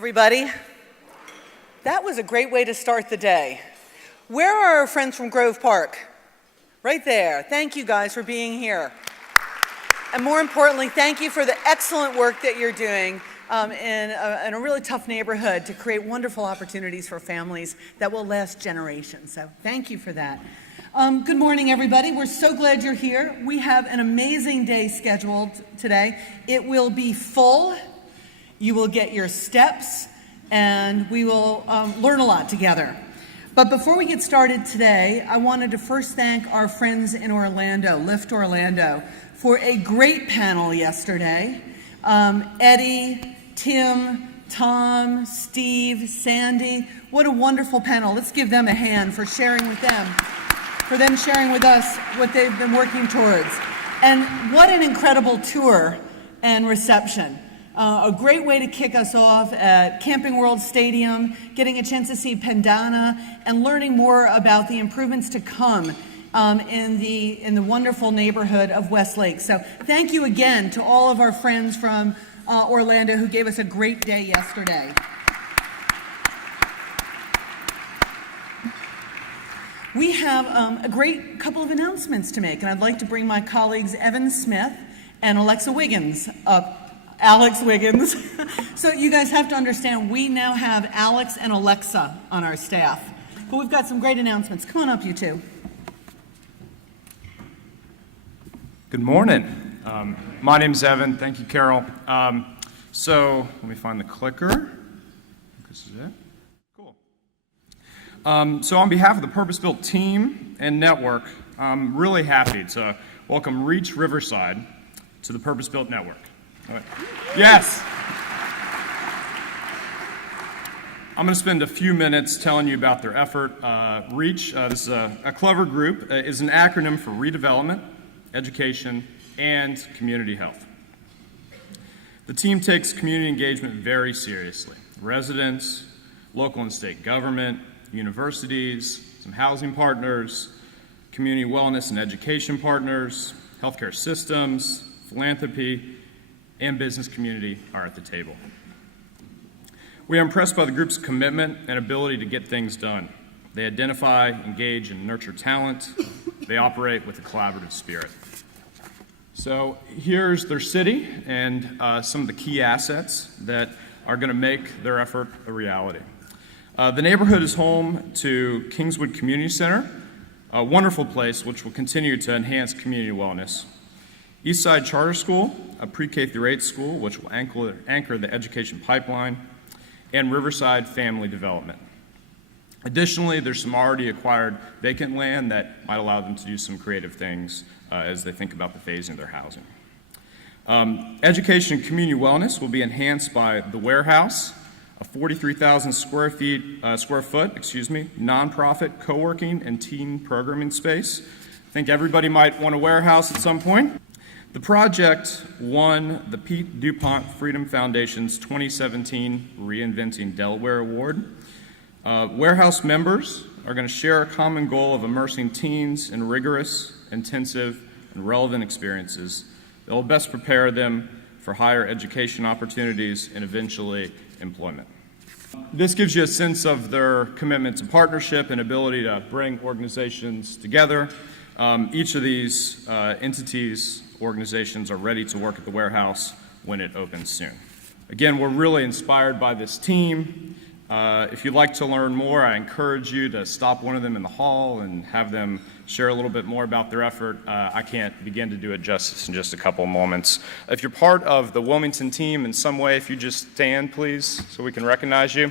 everybody. That was a great way to start the day. Where are our friends from Grove Park? Right there. Thank you guys for being here. And more importantly, thank you for the excellent work that you're doing in a really tough neighborhood to create wonderful opportunities for families that will last generations. So thank you for that. Good morning, everybody. We're so glad you're here. We have an amazing day scheduled today. It will be full. You will get your steps, and we will learn a lot together. But before we get started today, I wanted to first thank our friends in Orlando, Lift Orlando, for a great panel yesterday. Eddie, Tim, Tom, Steve, Sandy, what a wonderful panel. Let's give them a hand for sharing with us what they've been working towards. And what an incredible tour and reception. A great way to kick us off at Camping World Stadium, getting a chance to see Pendana, and learning more about the improvements to come in the wonderful neighborhood of Westlake. So thank you again to all of our friends from Orlando who gave us a great day yesterday. We have a great couple of announcements to make, and I'd like to bring my colleagues Evan Smith and Alexa Wiggins up. Alex Wiggins. So you guys have to understand, we now have Alex and Alexa on our staff. But we've got some great announcements. Come on up, you two. Good morning. My name's Evan. Thank you, Carol. So let me find the clicker. This is it. Cool. So on behalf of the Purpose-Built team and network, I'm really happy to welcome Reach Riverside to the Purpose-Built network. Yes. I'm going to spend a few minutes telling you about their effort. REACH, this is a clever group, is an acronym for redevelopment, education, and community health. The team takes community engagement very seriously. Residents, local and state government, universities, some housing partners, community wellness and education partners, healthcare systems, philanthropy, and business community are at the table. We are impressed by the group's commitment and ability to get things done. They identify, engage, and nurture talent. They operate with a collaborative spirit. So here's their city and some of the key assets that are going to make their effort a reality. The neighborhood is home to Kingswood Community Center, a wonderful place which will continue to enhance community wellness. Eastside Charter School, a pre-K through 8 school, which will anchor the education pipeline, and Riverside Family Development. Additionally, there's some already acquired vacant land that might allow them to do some creative things as they think about the phasing of their housing. Education and community wellness will be enhanced by the Warehouse, a 43,000 square foot, nonprofit co-working and teen programming space. I think everybody might want a warehouse at some point. The project won the Pete DuPont Freedom Foundation's 2017 Reinventing Delaware Award. Warehouse members are going to share a common goal of immersing teens in rigorous, intensive, and relevant experiences that will best prepare them for higher education opportunities and eventually employment. This gives you a sense of their commitment to partnership and ability to bring organizations together. Each of these organizations are ready to work at the warehouse when it opens soon. Again, we're really inspired by this team. If you'd like to learn more, I encourage you to stop one of them in the hall and have them share a little bit more about their effort. I can't begin to do it justice in just a couple of moments. If you're part of the Wilmington team in some way, if you just stand, please, so we can recognize you.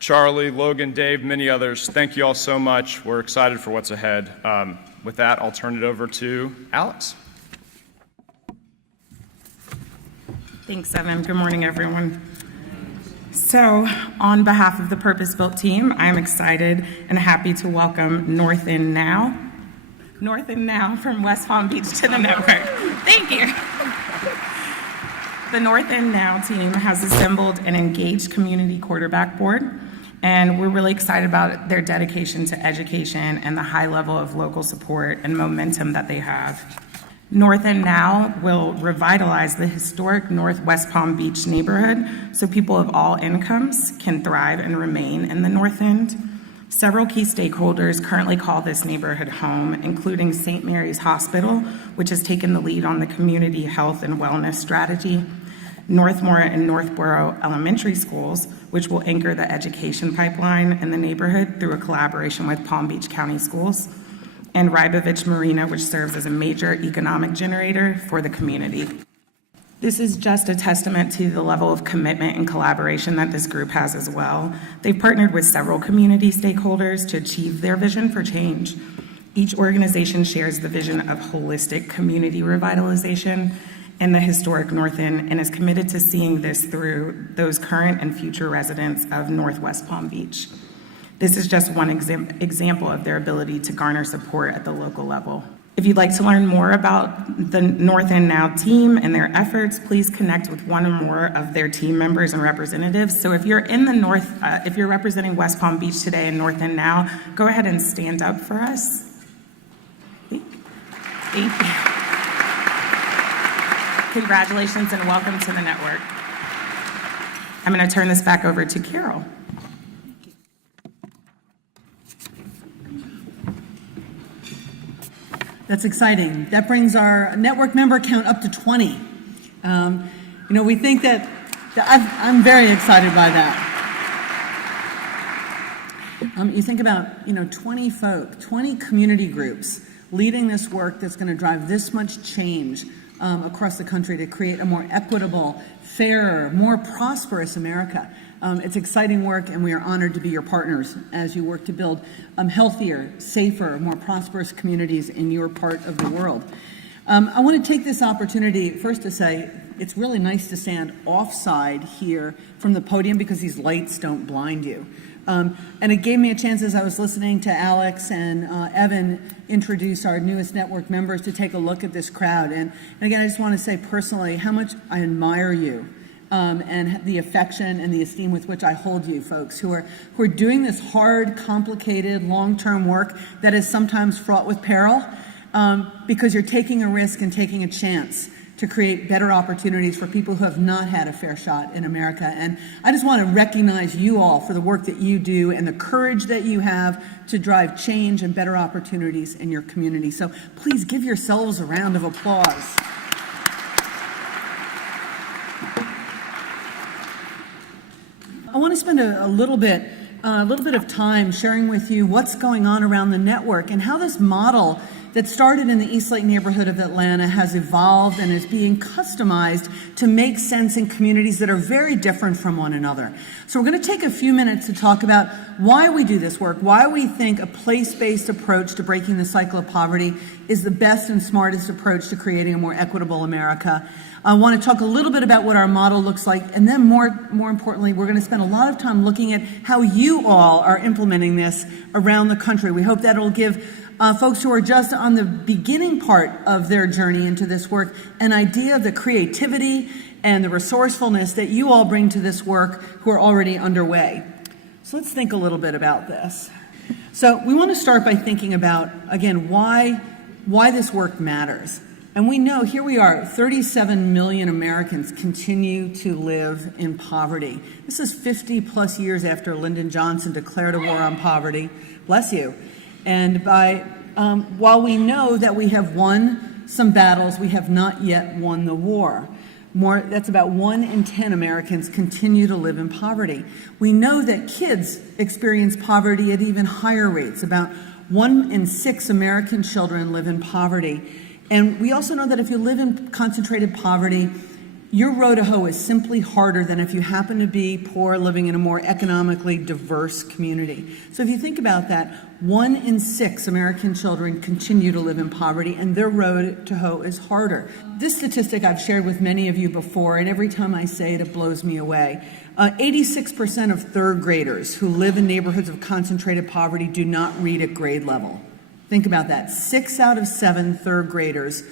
Charlie, Logan, Dave, many others, thank you all so much. We're excited for what's ahead. With that, I'll turn it over to Alex. Thanks, Evan. Good morning, everyone. So, on behalf of the Purpose-Built team, I'm excited and happy to welcome Naughton from West Palm Beach to the network. Thank you. The Naughton Now team has assembled an engaged community quarterback board And we're really excited about their dedication to education and the high level of local support and momentum that they have. North End Now will revitalize the historic North West Palm Beach neighborhood so people of all incomes can thrive and remain in the North End. Several key stakeholders currently call this neighborhood home, including St. Mary's Hospital, which has taken the lead on the community health and wellness strategy, Northmore and Northborough Elementary Schools, which will anchor the education pipeline in the neighborhood through a collaboration with Palm Beach County Schools, and Rybovich Marina, which serves as a major economic generator for the community. This is just a testament to the level of commitment and collaboration that this group has as well. They've partnered with several community stakeholders to achieve their vision for change. Each organization shares the vision of holistic community revitalization in the historic North End and is committed to seeing this through those current and future residents of Northwest Palm Beach. This is just one example of their ability to garner support at the local level. If you'd like to learn more about the North End Now team and their efforts, please connect with one or more of their team members and representatives. So if you're in the North, if you're representing West Palm Beach today and North End Now, go ahead and stand up for us. Thank you. Congratulations and welcome to the network. I'm going to turn this back over to Carol. That's exciting. That brings our network member count up to 20. We think that I'm very excited by that. You think about, 20 folk, 20 community groups leading this work that's going to drive this much change across the country to create a more equitable, fairer, more prosperous America. It's exciting work, and we are honored to be your partners as you work to build healthier, safer, more prosperous communities in your part of the world. I want to take this opportunity first to say it's really nice to stand offside here from the podium because these lights don't blind you. And it gave me a chance as I was listening to Alex and Evan introduce our newest network members to take a look at this crowd. And again, I just want to say personally how much I admire you. And the affection and the esteem with which I hold you folks who are doing this hard, complicated, long-term work that is sometimes fraught with peril because you're taking a risk and taking a chance to create better opportunities for people who have not had a fair shot in America. And I just want to recognize you all for the work that you do and the courage that you have to drive change and better opportunities in your community. So please give yourselves a round of applause. I want to spend a little bit of time sharing with you what's going on around the network and how this model that started in the East Lake neighborhood of Atlanta has evolved and is being customized to make sense in communities that are very different from one another. So we're going to take a few minutes to talk about why we do this work, why we think a place-based approach to breaking the cycle of poverty is the best and smartest approach to creating a more equitable America. I want to talk a little bit about what our model looks like, and then more importantly, we're going to spend a lot of time looking at how you all are implementing this around the country. We hope that it'll give folks who are just on the beginning part of their journey into this work an idea of the creativity and the resourcefulness that you all bring to this work who are already underway. So let's think a little bit about this. So we want to start by thinking about, again, why this work matters. And we know, here we are, 37 million Americans continue to live in poverty. This is 50 plus years after Lyndon Johnson declared a war on poverty. Bless you. And while we know that we have won some battles, we have not yet won the war. That's about 1 in 10 Americans continue to live in poverty. We know that kids experience poverty at even higher rates. About 1 in 6 American children live in poverty. And we also know that if you live in concentrated poverty, your road to hoe is simply harder than if you happen to be poor living in a more economically diverse community. So if you think about that, 1 in 6 American children continue to live in poverty, and their road to hoe is harder. This statistic I've shared with many of you before, and every time I say it, it blows me away. 86% of third graders who live in neighborhoods of concentrated poverty do not read at grade level. Think about that. 6 out of 7 third graders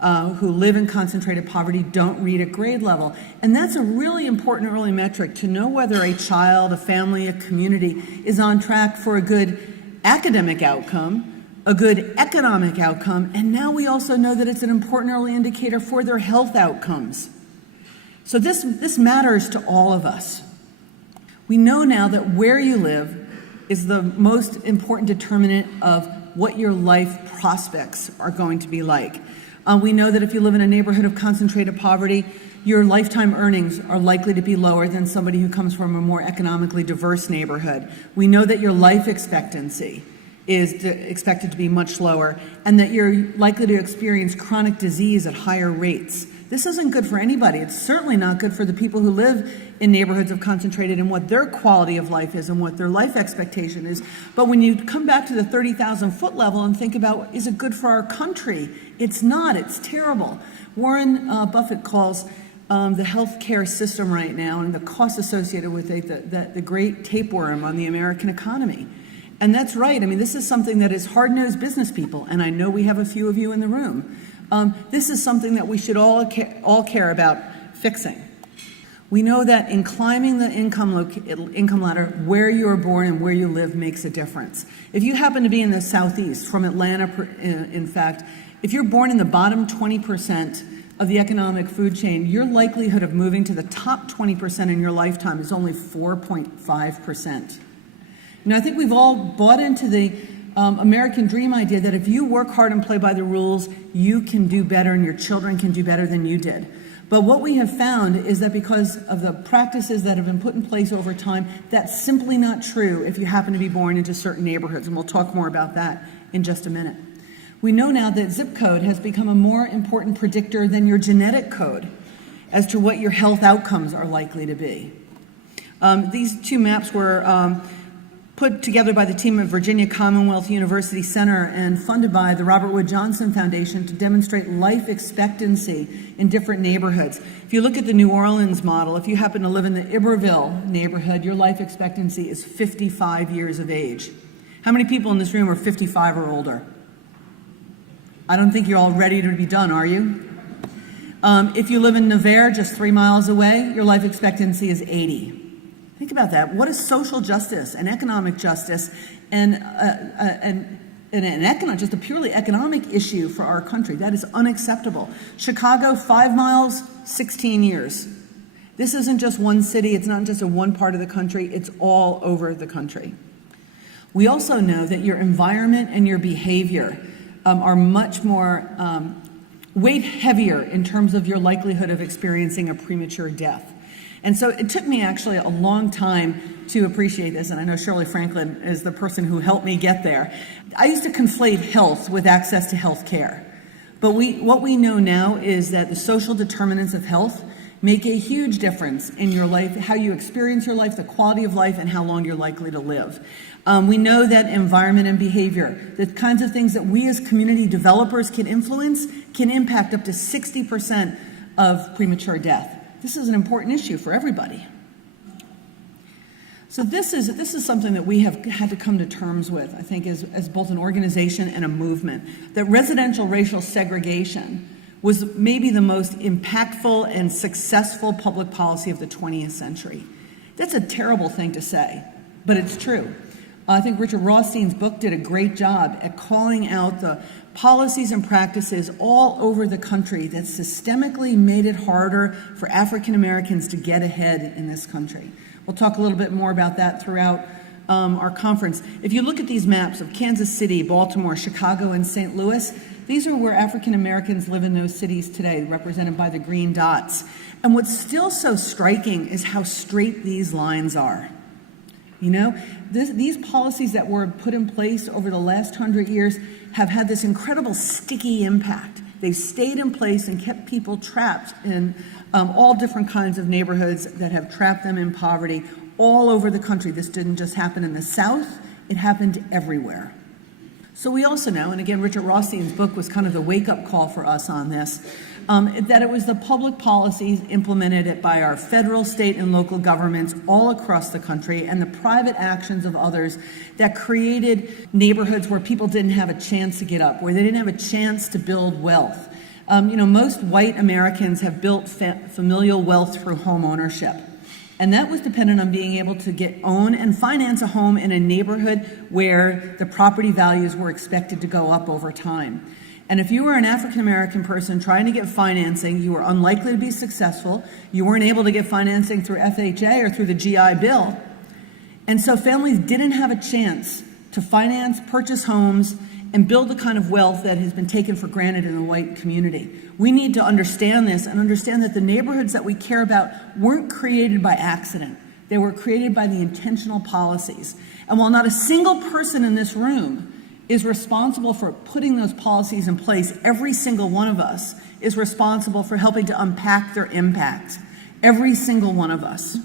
who live in concentrated poverty don't read at grade level. And that's a really important early metric to know whether a child, a family, a community is on track for a good academic outcome, a good economic outcome, and now we also know that it's an important early indicator for their health outcomes. So this matters to all of us. We know now that where you live is the most important determinant of what your life prospects are going to be like. We know that if you live in a neighborhood of concentrated poverty, your lifetime earnings are likely to be lower than somebody who comes from a more economically diverse neighborhood. We know that your life expectancy is expected to be much lower, and that you're likely to experience chronic disease at higher rates. This isn't good for anybody. It's certainly not good for the people who live in neighborhoods of concentrated and what their quality of life is and what their life expectation is. But when you come back to the 30,000 foot level and think about, is it good for our country? It's not. It's terrible. Warren Buffett calls the healthcare system right now and the costs associated with it the great tapeworm on the American economy. And that's right. I mean, this is something that is hard-nosed business people, and I know we have a few of you in the room. This is something that we should all care about fixing. We know that in climbing the income ladder, where you are born and where you live makes a difference. If you happen to be in the Southeast, from Atlanta, in fact, if you're born in the bottom 20% of the economic food chain, your likelihood of moving to the top 20% in your lifetime is only 4.5%. You know, I think we've all bought into the American dream idea that if you work hard and play by the rules, you can do better and your children can do better than you did. But what we have found is that because of the practices that have been put in place over time, that's simply not true if you happen to be born into certain neighborhoods, and we'll talk more about that in just a minute. We know now that zip code has become a more important predictor than your genetic code as to what your health outcomes are likely to be. These two maps were put together by the team at Virginia Commonwealth University Center and funded by the Robert Wood Johnson Foundation to demonstrate life expectancy in different neighborhoods. If you look at the New Orleans model, if you happen to live in the Iberville neighborhood, your life expectancy is 55 years of age. How many people in this room are 55 or older? I don't think you're all ready to be done, are you? If you live in Nevers, just 3 miles away, your life expectancy is 80. Think about that. What is social justice and economic justice and just a purely economic issue for our country? That is unacceptable. Chicago, 5 miles, 16 years. This isn't just one city. It's not just in one part of the country. It's all over the country. We also know that your environment and your behavior are much more weight heavier in terms of your likelihood of experiencing a premature death. And so it took me actually a long time to appreciate this, and I know Shirley Franklin is the person who helped me get there. I used to conflate health with access to health care. But what we know now is that the social determinants of health make a huge difference in your life, how you experience your life, the quality of life, and how long you're likely to live. We know that environment and behavior, the kinds of things that we as community developers can influence, can impact up to 60% of premature death. This is an important issue for everybody. So this is something that we have had to come to terms with, I think, as both an organization and a movement, that residential racial segregation was maybe the most impactful and successful public policy of the 20th century. That's a terrible thing to say, but it's true. I think Richard Rothstein's book did a great job at calling out the policies and practices all over the country that systemically made it harder for African Americans to get ahead in this country. We'll talk a little bit more about that throughout our conference. If you look at these maps of Kansas City, Baltimore, Chicago, and St. Louis, these are where African Americans live in those cities today, represented by the green dots. And what's still so striking is how straight these lines are. You know, these policies that were put in place over the last 100 years have had this incredible sticky impact. They've stayed in place and kept people trapped in all different kinds of neighborhoods that have trapped them in poverty all over the country. This didn't just happen in the South, it happened everywhere. So we also know, and again, Richard Rothstein's book was kind of the wake-up call for us on this, that it was the public policies implemented by our federal, state, and local governments all across the country and the private actions of others that created neighborhoods where people didn't have a chance to get up, where they didn't have a chance to build wealth, Most white Americans have built familial wealth through home ownership. And that was dependent on being able to own and finance a home in a neighborhood where the property values were expected to go up over time. And if you were an African American person trying to get financing, you were unlikely to be successful. You weren't able to get financing through FHA or through the GI Bill. And so families didn't have a chance to finance, purchase homes, and build the kind of wealth that has been taken for granted in the white community. We need to understand this and understand that the neighborhoods that we care about weren't created by accident. They were created by the intentional policies. And while not a single person in this room is responsible for putting those policies in place, every single one of us is responsible for helping to unpack their impact. Every single one of us.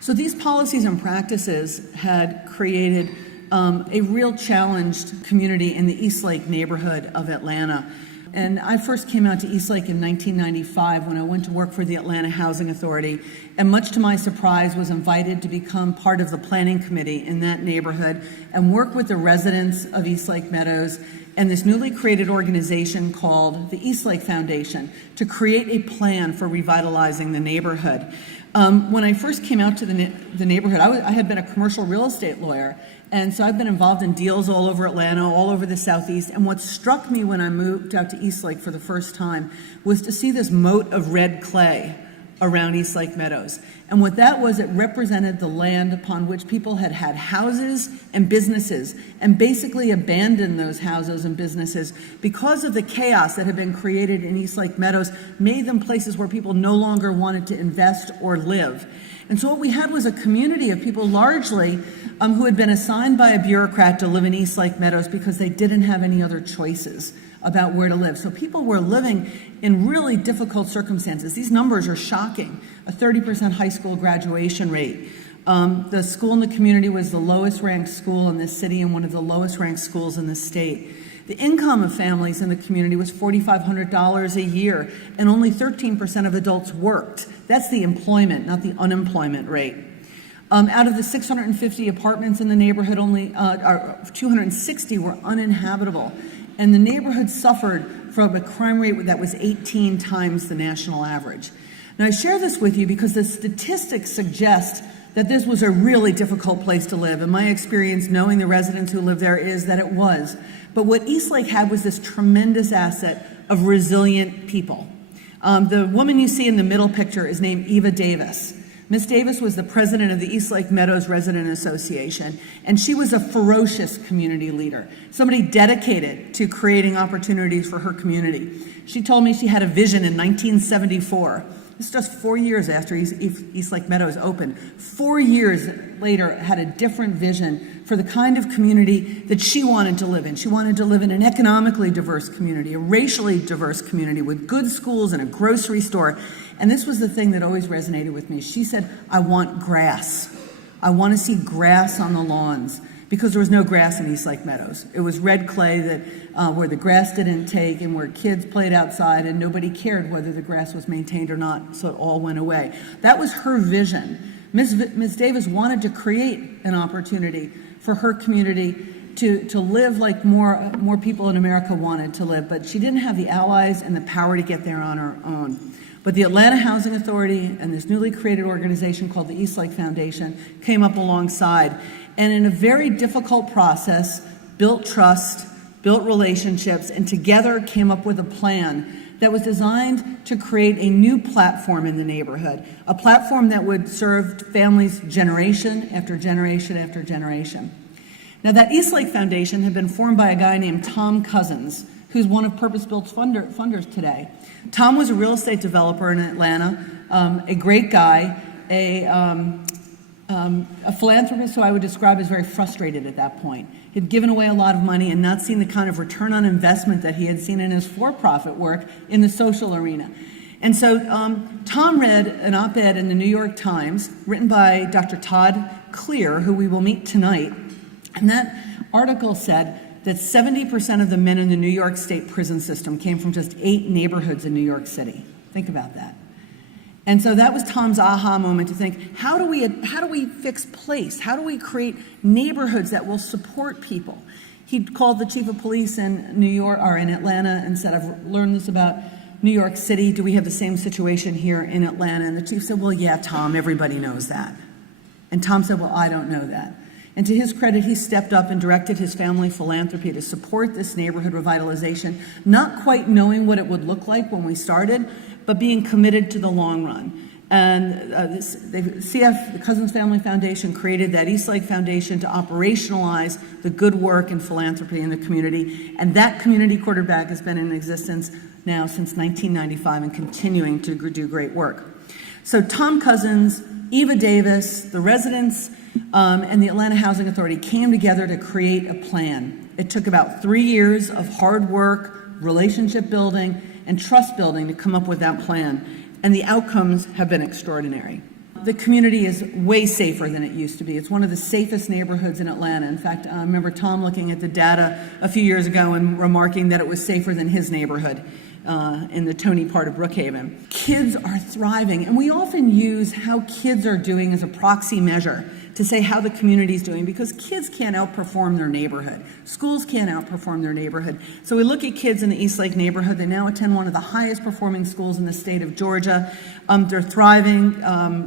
So these policies and practices had created a real challenged community in the Eastlake neighborhood of Atlanta. And I first came out to Eastlake in 1995 when I went to work for the Atlanta Housing Authority, and much to my surprise was invited to become part of the planning committee in that neighborhood and work with the residents of Eastlake Meadows and this newly created organization called the Eastlake Foundation to create a plan for revitalizing the neighborhood. When I first came out to the neighborhood, I had been a commercial real estate lawyer, and so I've been involved in deals all over Atlanta, all over the Southeast, and what struck me when I moved out to Eastlake for the first time was to see this moat of red clay around Eastlake Meadows. And what that was, it represented the land upon which people had had houses and businesses and basically abandoned those houses and businesses because of the chaos that had been created in Eastlake Meadows, made them places where people no longer wanted to invest or live. And so what we had was a community of people largely who had been assigned by a bureaucrat to live in Eastlake Meadows because they didn't have any other choices about where to live. So people were living in really difficult circumstances. These numbers are shocking. A 30% high school graduation rate. The school in the community was the lowest ranked school in this city and one of the lowest ranked schools in the state. The income of families in the community was $4,500 a year, and only 13% of adults worked. That's the employment, not the unemployment rate. Out of the 650 apartments in the neighborhood, only 260 were uninhabitable. And the neighborhood suffered from a crime rate that was 18 times the national average. Now, I share this with you because the statistics suggest that this was a really difficult place to live. And my experience knowing the residents who live there is that it was. But what Eastlake had was this tremendous asset of resilient people. The woman you see in the middle picture is named Eva Davis. Miss Davis was the president of the Eastlake Meadows Resident Association, and she was a ferocious community leader, somebody dedicated to creating opportunities for her community. She told me she had a vision in 1974. This is just 4 years after Eastlake Meadows opened. 4 years later, had a different vision for the kind of community that she wanted to live in. She wanted to live in an economically diverse community, a racially diverse community with good schools and a grocery store. And this was the thing that always resonated with me. She said, I want grass. I want to see grass on the lawns, because there was no grass in Eastlake Meadows. It was red clay that where the grass didn't take and where kids played outside and nobody cared whether the grass was maintained or not, so it all went away. That was her vision. Ms. Davis wanted to create an opportunity for her community to live like more people in America wanted to live, but she didn't have the allies and the power to get there on her own. But the Atlanta Housing Authority and this newly created organization called the Eastlake Foundation came up alongside, and in a very difficult process, built trust, built relationships, and together came up with a plan that was designed to create a new platform in the neighborhood, a platform that would serve families generation after generation after generation. Now, that Eastlake Foundation had been formed by a guy named Tom Cousins, who's one of Purpose Built's funders today. Tom was a real estate developer in Atlanta, a great guy, a philanthropist who I would describe as very frustrated at that point. He'd given away a lot of money and not seen the kind of return on investment that he had seen in his for-profit work in the social arena. And so Tom read an op-ed in the New York Times written by Dr. Todd Clear, who we will meet tonight. And that article said that 70% of the men in the New York State prison system came from just 8 neighborhoods in New York City. Think about that. And so that was Tom's aha moment to think, how do we fix place? How do we create neighborhoods that will support people? He called the chief of police in New York or in Atlanta and said, I've learned this about New York City. Do we have the same situation here in Atlanta? And the chief said, well, yeah, Tom, everybody knows that. And Tom said, well, I don't know that. And to his credit, he stepped up and directed his family philanthropy to support this neighborhood revitalization, not quite knowing what it would look like when we started, but being committed to the long run. And the Cousins Family Foundation created that Eastlake Foundation to operationalize the good work and philanthropy in the community. And that community quarterback has been in existence now since 1995 and continuing to do great work. So Tom Cousins, Eva Davis, the residents, and the Atlanta Housing Authority came together to create a plan. It took about 3 years of hard work, relationship building, and trust building to come up with that plan. And the outcomes have been extraordinary. The community is way safer than it used to be. It's one of the safest neighborhoods in Atlanta. In fact, I remember Tom looking at the data a few years ago and remarking that it was safer than his neighborhood in the Tony part of Brookhaven. Kids are thriving, and we often use how kids are doing as a proxy measure to say how the community is doing, because kids can't outperform their neighborhood. Schools can't outperform their neighborhood. So we look at kids in the Eastlake neighborhood. They now attend one of the highest performing schools in the state of Georgia. They're thriving.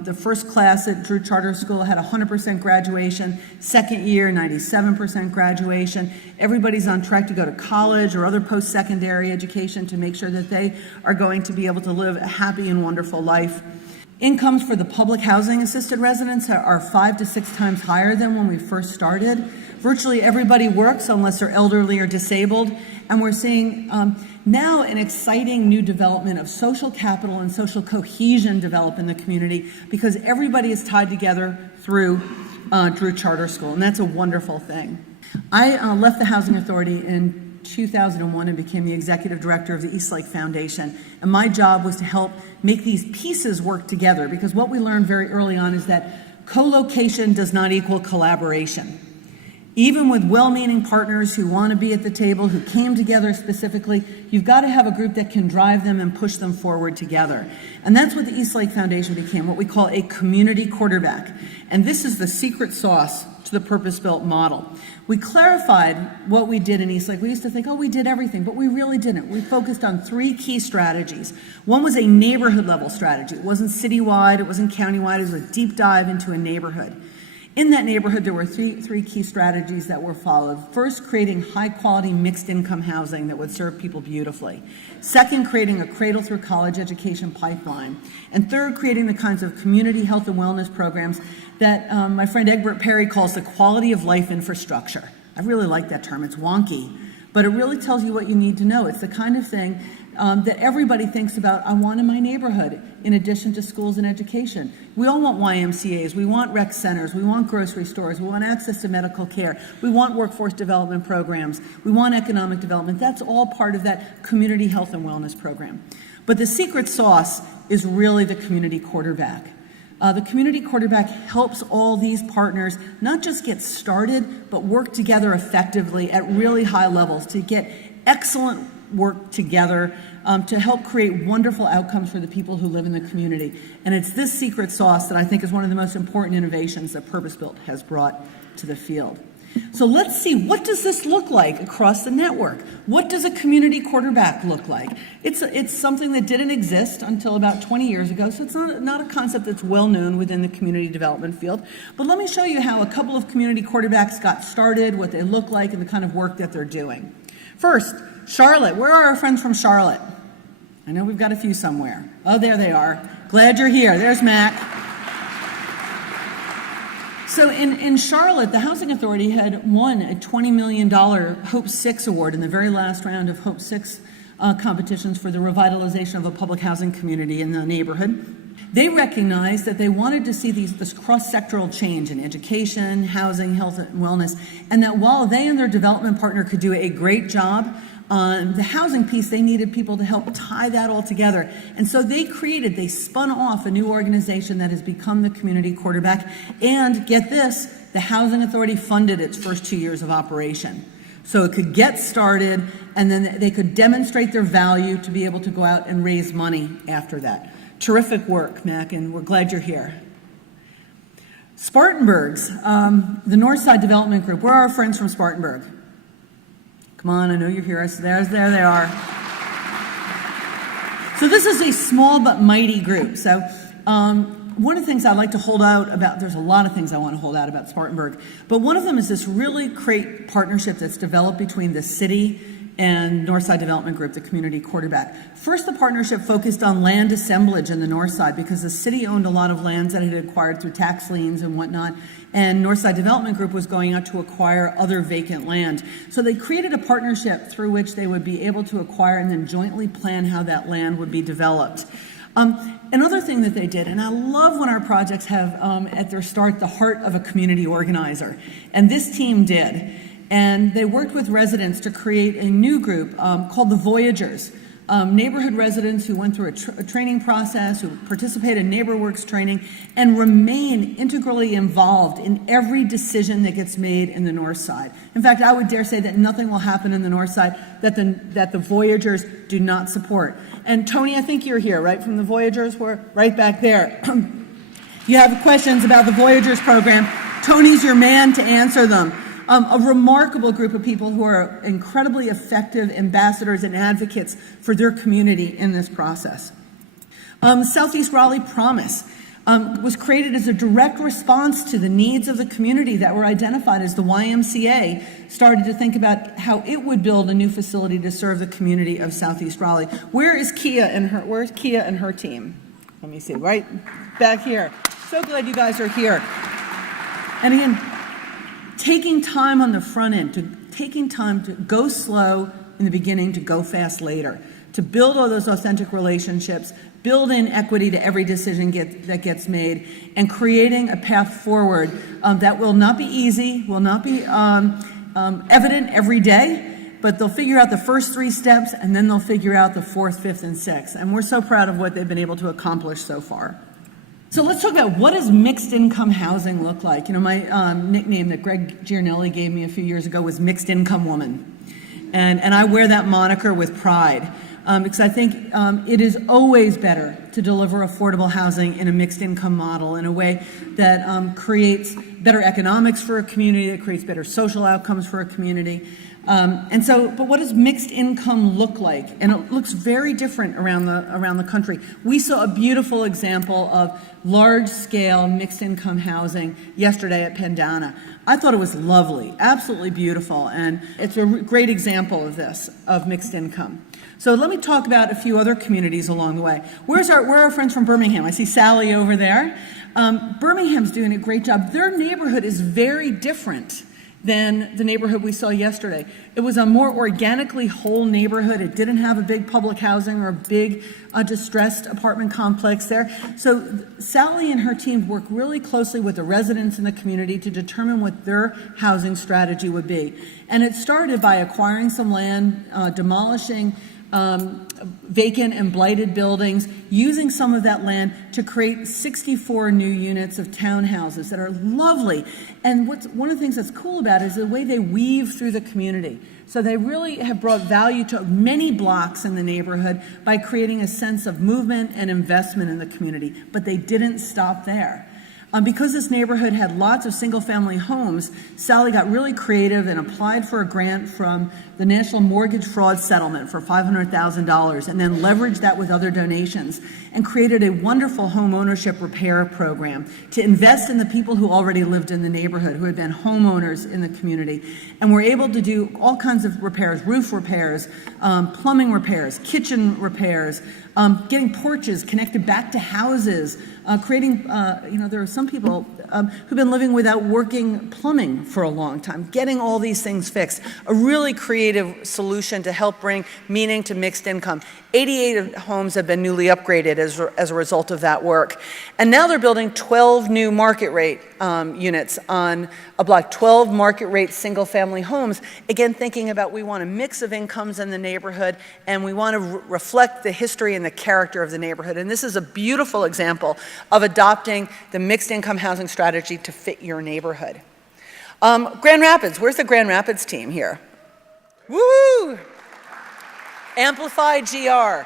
The first class at Drew Charter School had 100% graduation. Second year, 97% graduation. Everybody's on track to go to college or other post-secondary education to make sure that they are going to be able to live a happy and wonderful life. Incomes for the public housing assisted residents are 5 to 6 times higher than when we first started. Virtually everybody works unless they're elderly or disabled. And we're seeing now an exciting new development of social capital and social cohesion develop in the community because everybody is tied together through Drew Charter School, and that's a wonderful thing. I left the Housing Authority in 2001 and became the executive director of the Eastlake Foundation. And my job was to help make these pieces work together, because what we learned very early on is that co-location does not equal collaboration. Even with well-meaning partners who want to be at the table, who came together specifically, you've got to have a group that can drive them and push them forward together. And that's what the Eastlake Foundation became, what we call a community quarterback. And this is the secret sauce to the purpose-built model. We clarified what we did in Eastlake. We used to think, oh, we did everything, but we really didn't. We focused on 3 key strategies. One was a neighborhood-level strategy. It wasn't citywide, it wasn't countywide, it was a deep dive into a neighborhood. In that neighborhood, there were three key strategies that were followed. First, creating high-quality mixed-income housing that would serve people beautifully. Second, creating a cradle-to-college education pipeline. And third, creating the kinds of community health and wellness programs that my friend Egbert Perry calls the quality of life infrastructure. I really like that term. It's wonky, but it really tells you what you need to know. It's the kind of thing that everybody thinks about, I want in my neighborhood, in addition to schools and education. We all want YMCAs, we want rec centers, we want grocery stores, we want access to medical care, we want workforce development programs, we want economic development. That's all part of that community health and wellness program. But the secret sauce is really the community quarterback. The community quarterback helps all these partners not just get started, but work together effectively at really high levels to get excellent work together to help create wonderful outcomes for the people who live in the community. And it's this secret sauce that I think is one of the most important innovations that Purpose-Built has brought to the field. So let's see, what does this look like across the network? What does a community quarterback look like? It's something that didn't exist until about 20 years ago, so it's not a concept that's well known within the community development field. But let me show you how a couple of community quarterbacks got started, what they look like, and the kind of work that they're doing. First, Charlotte. Where are our friends from Charlotte? I know we've got a few somewhere. Oh, there they are. Glad you're here. There's Mac. So in Charlotte, the Housing Authority had won a $20 million Hope 6 award in the very last round of Hope 6 competitions for the revitalization of a public housing community in the neighborhood. They recognized that they wanted to see this cross-sectoral change in education, housing, health, and wellness, and that while they and their development partner could do a great job on the housing piece, they needed people to help tie that all together. And so they spun off a new organization that has become the community quarterback. And get this, the Housing Authority funded its first 2 years of operation. So it could get started, and then they could demonstrate their value to be able to go out and raise money after that. Terrific work, Mac, and we're glad you're here. Spartanburgs, the Northside Development Group. Where are our friends from Spartanburg? Come on, I know you're here. There they are. So this is a small but mighty group. So one of the things I'd like to hold out about, there's a lot of things I want to hold out about Spartanburg, but one of them is this really great partnership that's developed between the city and Northside Development Group, the community quarterback. First, the partnership focused on land assemblage in the North Side because the city owned a lot of lands that it had acquired through tax liens and whatnot, and Northside Development Group was going out to acquire other vacant land. So they created a partnership through which they would be able to acquire and then jointly plan how that land would be developed. Another thing that they did, and I love when our projects have at their start the heart of a community organizer, and this team did. And they worked with residents to create a new group called the Voyagers, neighborhood residents who went through a training process, who participated in NeighborWorks training, and remain integrally involved in every decision that gets made in the North Side. In fact, I would dare say that nothing will happen in the North Side that the Voyagers do not support. And Tony, I think you're here, right, from the Voyagers? We're right back there. You have questions about the Voyagers program. Tony's your man to answer them. A remarkable group of people who are incredibly effective ambassadors and advocates for their community in this process. Southeast Raleigh Promise was created as a direct response to the needs of the community that were identified as the YMCA started to think about how it would build a new facility to serve the community of Southeast Raleigh. Where's Kia and her team? Let me see, right back here. So glad you guys are here. And again, taking time on the front end, taking time to go slow in the beginning, to go fast later, to build all those authentic relationships, build in equity to every decision that gets made, and creating a path forward that will not be easy, will not be evident every day, but they'll figure out the first 3 steps, and then they'll figure out the 4th, 5th, and 6th. And we're so proud of what they've been able to accomplish so far. So let's talk about what does mixed income housing look like. You know, my nickname that Greg Giornelli gave me a few years ago was Mixed Income Woman. And I wear that moniker with pride because I think it is always better to deliver affordable housing in a mixed income model in a way that creates better economics for a community, that creates better social outcomes for a community. But what does mixed income look like? And it looks very different around the country. We saw a beautiful example of large-scale mixed income housing yesterday at Pandana. I thought it was lovely, absolutely beautiful, and it's a great example of this, of mixed income. So let me talk about a few other communities along the way. Where are our friends from Birmingham? I see Sally over there. Birmingham's doing a great job. Their neighborhood is very different than the neighborhood we saw yesterday. It was a more organically whole neighborhood. It didn't have a big public housing or a big distressed apartment complex there. So Sally and her team worked really closely with the residents in the community to determine what their housing strategy would be. And it started by acquiring some land, demolishing vacant and blighted buildings, using some of that land to create 64 new units of townhouses that are lovely. And one of the things that's cool about it is the way they weave through the community. So they really have brought value to many blocks in the neighborhood by creating a sense of movement and investment in the community. But they didn't stop there. Because this neighborhood had lots of single-family homes, Sally got really creative and applied for a grant from the National Mortgage Fraud Settlement for $500,000, and then leveraged that with other donations and created a wonderful home ownership repair program to invest in the people who already lived in the neighborhood, who had been homeowners in the community, and were able to do all kinds of repairs, roof repairs, plumbing repairs, kitchen repairs, getting porches connected back to houses, creating, there are some people who've been living without working plumbing for a long time, getting all these things fixed. A really creative solution to help bring meaning to mixed income. 88 homes have been newly upgraded as a result of that work. And now they're building 12 new market rate units on a block, 12 market rate single family homes. Again, thinking about we want a mix of incomes in the neighborhood, and we want to reflect the history and the character of the neighborhood. And this is a beautiful example of adopting the mixed income housing strategy to fit your neighborhood. Grand Rapids, where's the Grand Rapids team here? Woo! Amplify GR.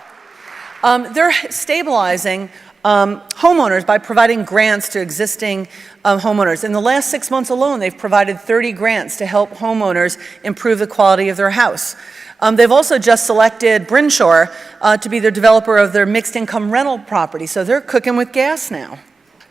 They're stabilizing homeowners by providing grants to existing homeowners. In the last 6 months alone, they've provided 30 grants to help homeowners improve the quality of their house. They've also just selected Brinshaw to be their developer of their mixed income rental property, so they're cooking with gas now.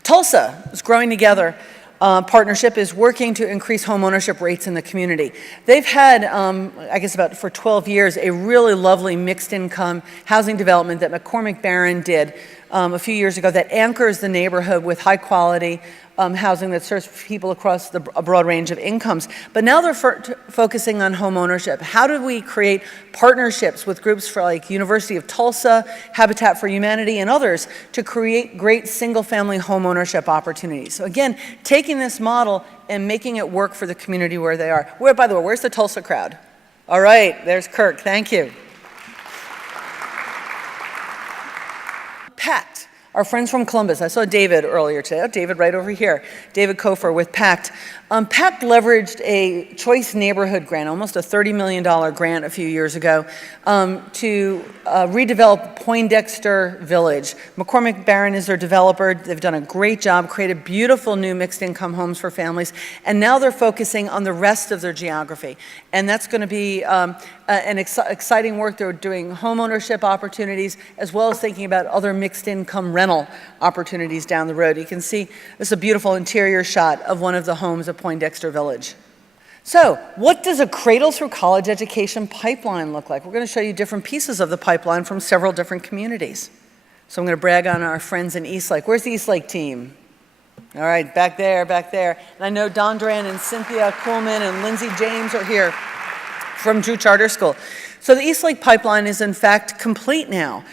Tulsa is growing together. Partnership is working to increase home ownership rates in the community. They've had, I guess about for 12 years, a really lovely mixed income housing development that McCormick Barron did a few years ago that anchors the neighborhood with high quality housing that serves people across a broad range of incomes. But now they're focusing on home ownership. How do we create partnerships with groups for like University of Tulsa, Habitat for Humanity, and others to create great single-family home ownership opportunities? So again, taking this model and making it work for the community where they are. By the way, where's the Tulsa crowd? All right, there's Kirk, thank you. PACT, our friends from Columbus. I saw David earlier today. Oh, David right over here. David Kofer with PACT. PACT leveraged a choice neighborhood grant, almost a $30 million grant a few years ago, to redevelop Poindexter Village. McCormick Barron is their developer. They've done a great job, created beautiful new mixed income homes for families, and now they're focusing on the rest of their geography. And that's going to be an exciting work. They're doing home ownership opportunities, as well as thinking about other mixed income rental opportunities down the road. You can see this is a beautiful interior shot of one of the homes at Poindexter Village. So, what does a cradle-through-college education pipeline look like? We're going to show you different pieces of the pipeline from several different communities. So I'm going to brag on our friends in Eastlake. Where's the Eastlake team? All right, back there, back there. And I know Don Duran and Cynthia Kuhlman and Lindsay James are here from Drew Charter School. So the Eastlake pipeline is in fact complete now.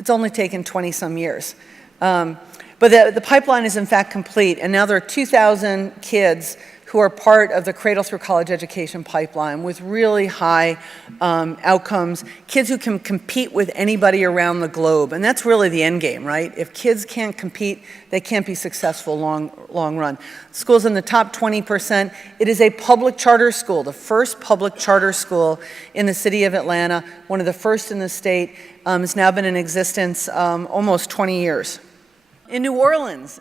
It's only taken 20-some years. But the pipeline is in fact complete, and now there are 2,000 kids who are part of the Cradle-through-college education pipeline with really high outcomes, kids who can compete with anybody around the globe. And that's really the end game, right? If kids can't compete, they can't be successful long run. School's in the top 20%. It is a public charter school, the first public charter school in the city of Atlanta, one of the first in the state. It's now been in existence almost 20 years. In New Orleans,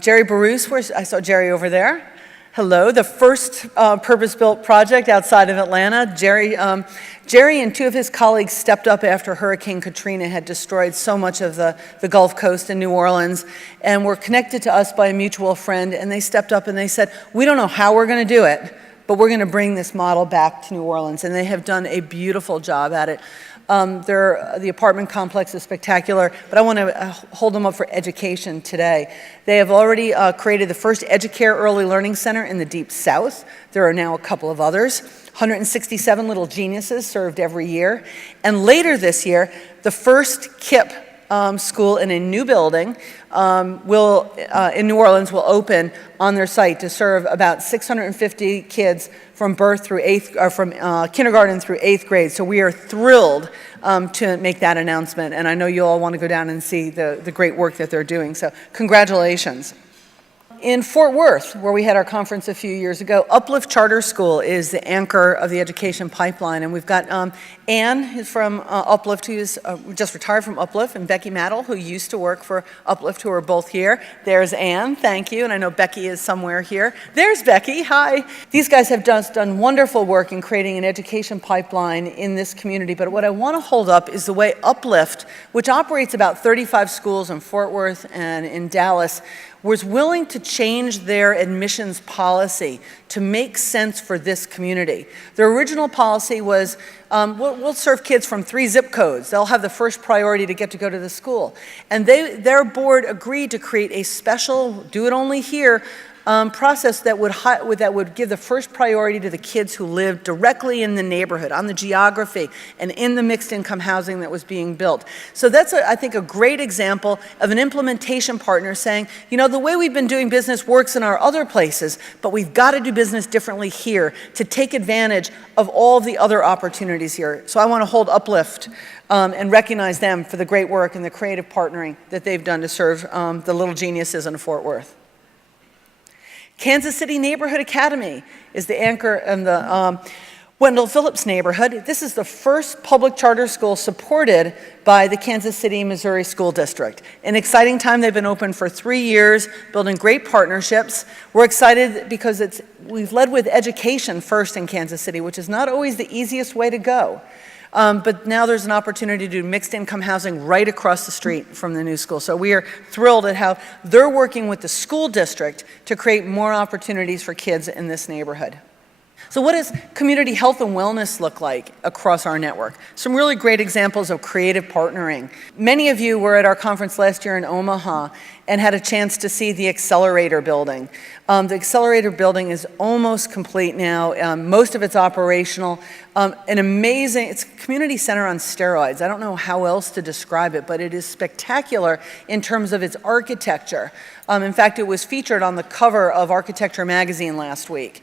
Jerry Baruch, I saw Jerry over there. Hello, the first purpose-built project outside of Atlanta. Jerry and two of his colleagues stepped up after Hurricane Katrina had destroyed so much of the Gulf Coast in New Orleans, and were connected to us by a mutual friend, and they stepped up and they said, we don't know how we're going to do it, but we're going to bring this model back to New Orleans, and they have done a beautiful job at it. The apartment complex is spectacular, but I want to hold them up for education today. They have already created the first EduCare Early Learning Center in the Deep South. There are now a couple of others. 167 little geniuses served every year. And later this year, the first KIPP school in a new building in New Orleans will open on their site to serve about 650 kids from kindergarten through 8th grade. So we are thrilled to make that announcement, and I know you all want to go down and see the great work that they're doing. So congratulations. In Fort Worth, where we had our conference a few years ago, Uplift Charter School is the anchor of the education pipeline. And we've got Ann, who's from Uplift, who's just retired from Uplift, and Becky Maddle, who used to work for Uplift, who are both here. There's Ann, thank you, and I know Becky is somewhere here. There's Becky, hi. These guys have just done wonderful work in creating an education pipeline in this community, but what I want to hold up is the way Uplift, which operates about 35 schools in Fort Worth and in Dallas, was willing to change their admissions policy to make sense for this community. Their original policy was, we'll serve kids from 3 zip codes. They'll have the first priority to get to go to the school. And their board agreed to create a special, do it only here, process that would give the first priority to the kids who lived directly in the neighborhood, on the geography, and in the mixed income housing that was being built. So that's, I think, a great example of an implementation partner saying, you know, the way we've been doing business works in our other places, but we've got to do business differently here to take advantage of all the other opportunities here. So I want to hold Uplift and recognize them for the great work and the creative partnering that they've done to serve the little geniuses in Fort Worth. Kansas City Neighborhood Academy is the anchor and Wendell Phillips neighborhood. This is the first public charter school supported by the Kansas City, Missouri School District. An exciting time. They've been open for 3 years, building great partnerships. We're excited because we've led with education first in Kansas City, which is not always the easiest way to go. But now there's an opportunity to do mixed income housing right across the street from the new school. So we are thrilled at how they're working with the school district to create more opportunities for kids in this neighborhood. So what does community health and wellness look like across our network? Some really great examples of creative partnering. Many of you were at our conference last year in Omaha and had a chance to see the Accelerator building. The Accelerator building is almost complete now. Most of it's operational. It's a community center on steroids. I don't know how else to describe it, but it is spectacular in terms of its architecture. In fact, it was featured on the cover of Architecture magazine last week.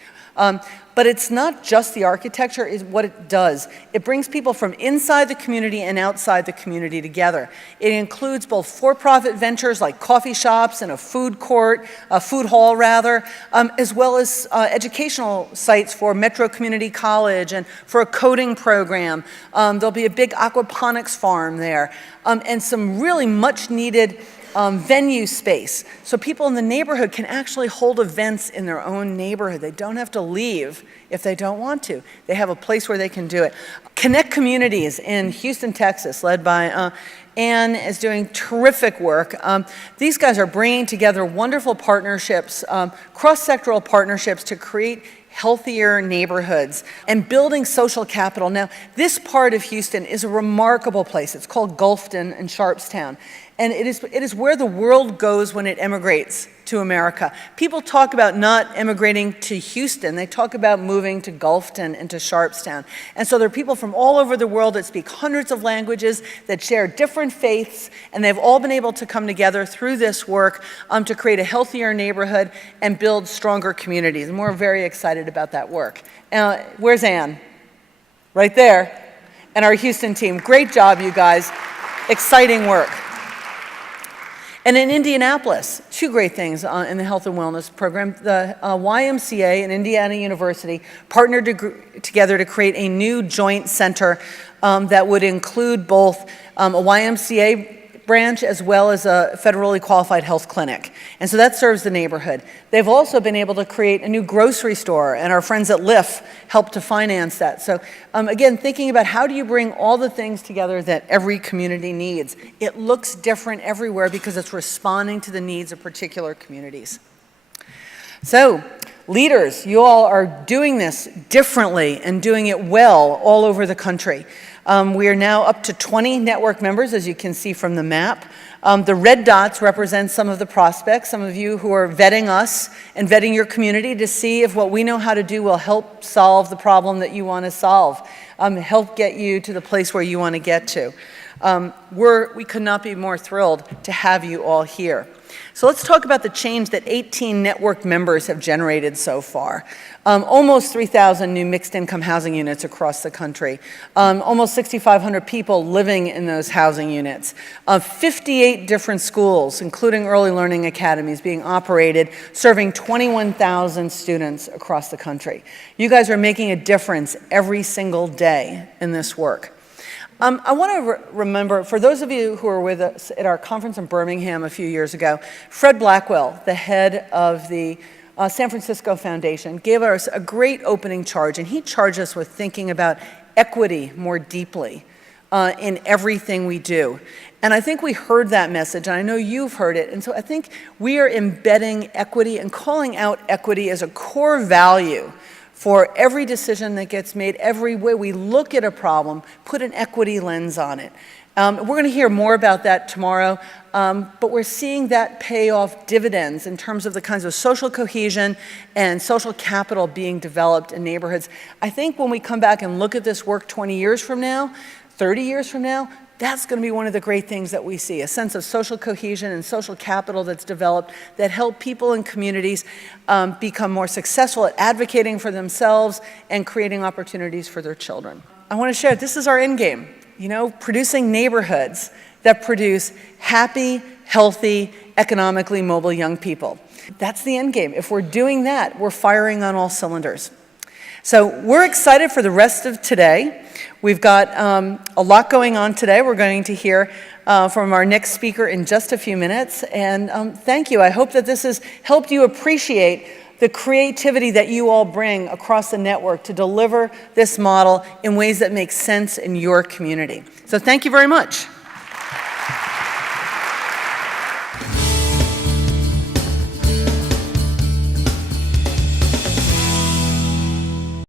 But it's not just the architecture, is what it does. It brings people from inside the community and outside the community together. It includes both for-profit ventures like coffee shops and a food court, a food hall rather, as well as educational sites for Metro Community College and for a coding program. There'll be a big aquaponics farm there, and some really much needed venue space. So people in the neighborhood can actually hold events in their own neighborhood. They don't have to leave if they don't want to. They have a place where they can do it. Connect Communities in Houston, Texas, led by Ann, is doing terrific work. These guys are bringing together wonderful partnerships, cross-sectoral partnerships to create healthier neighborhoods and building social capital. Now, this part of Houston is a remarkable place. It's called Gulfton and Sharpstown. And it is where the world goes when it emigrates to America. People talk about not emigrating to Houston. They talk about moving to Gulfton and to Sharpstown. And so there are people from all over the world that speak hundreds of languages, that share different faiths, and they've all been able to come together through this work to create a healthier neighborhood and build stronger communities. And we're very excited about that work. Where's Ann? Right there. And our Houston team. Great job, you guys. Exciting work. And in Indianapolis, two great things in the health and wellness program. The YMCA and Indiana University partnered together to create a new joint center that would include both a YMCA branch as well as a federally qualified health clinic. And so that serves the neighborhood. They've also been able to create a new grocery store, and our friends at LIF helped to finance that. So again, thinking about how do you bring all the things together that every community needs. It looks different everywhere because it's responding to the needs of particular communities. So, leaders, you all are doing this differently and doing it well all over the country. We are now up to 20 network members, as you can see from the map. The red dots represent some of the prospects, some of you who are vetting us and vetting your community to see if what we know how to do will help solve the problem that you want to solve, help get you to the place where you want to get to. We could not be more thrilled to have you all here. So let's talk about the change that 18 network members have generated so far. Almost 3,000 new mixed income housing units across the country. Almost 6,500 people living in those housing units. 58 different schools, including early learning academies, being operated, serving 21,000 students across the country. You guys are making a difference every single day in this work. I want to remember, for those of you who were with us at our conference in Birmingham a few years ago, Fred Blackwell, the head of the San Francisco Foundation, gave us a great opening charge, and he charged us with thinking about equity more deeply in everything we do. And I think we heard that message, and I know you've heard it, and so I think we are embedding equity and calling out equity as a core value for every decision that gets made, every way we look at a problem, put an equity lens on it. We're going to hear more about that tomorrow, but we're seeing that pay off dividends in terms of the kinds of social cohesion and social capital being developed in neighborhoods. I think when we come back and look at this work 20 years from now, 30 years from now, that's going to be one of the great things that we see, a sense of social cohesion and social capital that's developed that help people in communities become more successful at advocating for themselves and creating opportunities for their children. I want to share, this is our end game, producing neighborhoods that produce happy, healthy, economically mobile young people. That's the end game. If we're doing that, we're firing on all cylinders. So we're excited for the rest of today. We've got a lot going on today. We're going to hear from our next speaker in just a few minutes. And thank you. I hope that this has helped you appreciate the creativity that you all bring across the network to deliver this model in ways that make sense in your community. So thank you very much.